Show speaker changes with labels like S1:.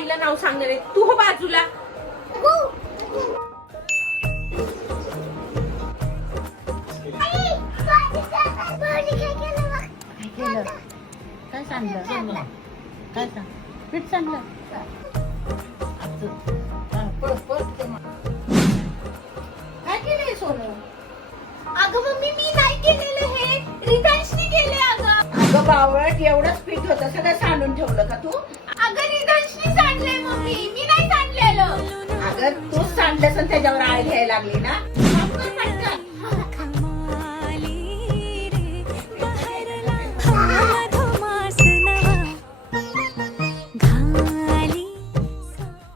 S1: मध्ये तू हो बाजूला.
S2: काय केलं? काय सांगलं? काय सांग? पीठ सांगलं? काय केलंय सोनं?
S3: अगं मम्मी मी नाही केलेलं हे. केले अगं.
S2: अगं बावळट एवढंच पीठ होतं सगळं सांडून ठेवलं का तू?
S3: अगं
S2: तूच सांडलंस त्याच्यावर आळ घ्यायला लागली ना.